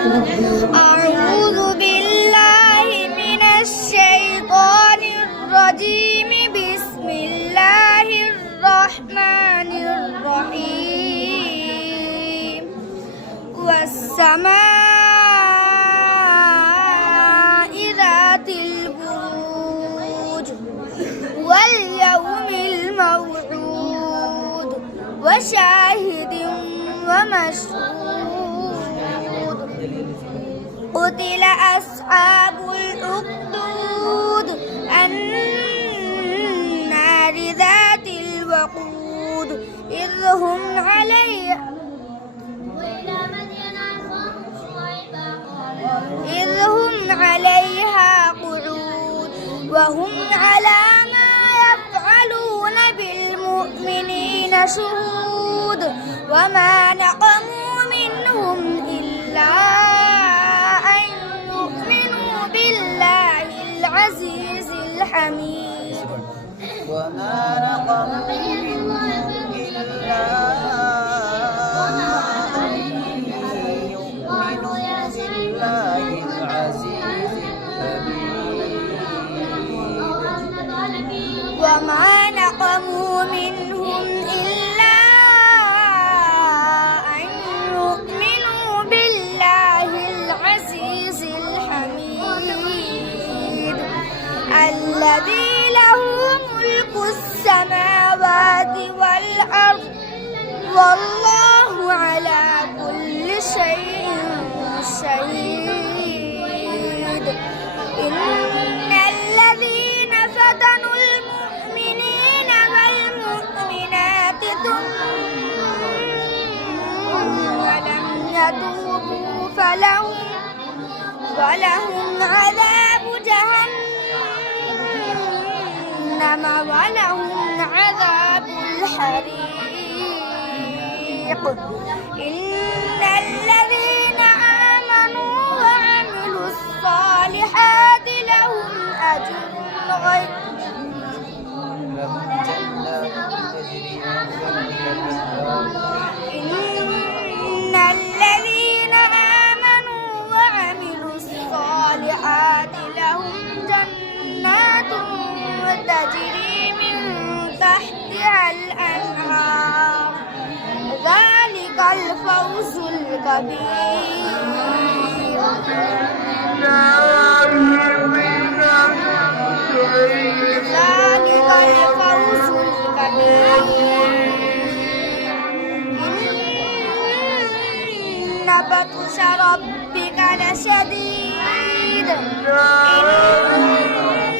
أعوذ بالله من الشيطان الرجيم. بسم الله الرحمن الرحيم. والسماء ذات البروج واليوم الموعود وشاهد ومشهود. قتل أصحاب الأخدود النار ذات الوقود إذ هم عليها قعود وهم على ما يفعلون بالمؤمنين شهود. وما نقموا منهم إلا أن يؤمنوا بالله العزيز الحميد. وما نقموا منهم إلا أن يؤمنوا بالله العزيز الحميد. وما نقموا منهم إلا أن يؤمنوا بالله العزيز الحميد الذي له ملك السماوات والأرض والله على كل شيء شهيد. إن الذين فتنوا المؤمنين والمؤمنات ثم لم يتوبوا فلهم عذاب جهنم ولهم عذاب الحريق. إن الذين آمنوا وعملوا الصالحات لهم أجر غير إن الذين آمنوا وعملوا الصالحات لهم جنات تجري من تحتها الأنهار ذلك الفوز الكبير. ذلك الفوز الكبير. إن بطش ربك لشديد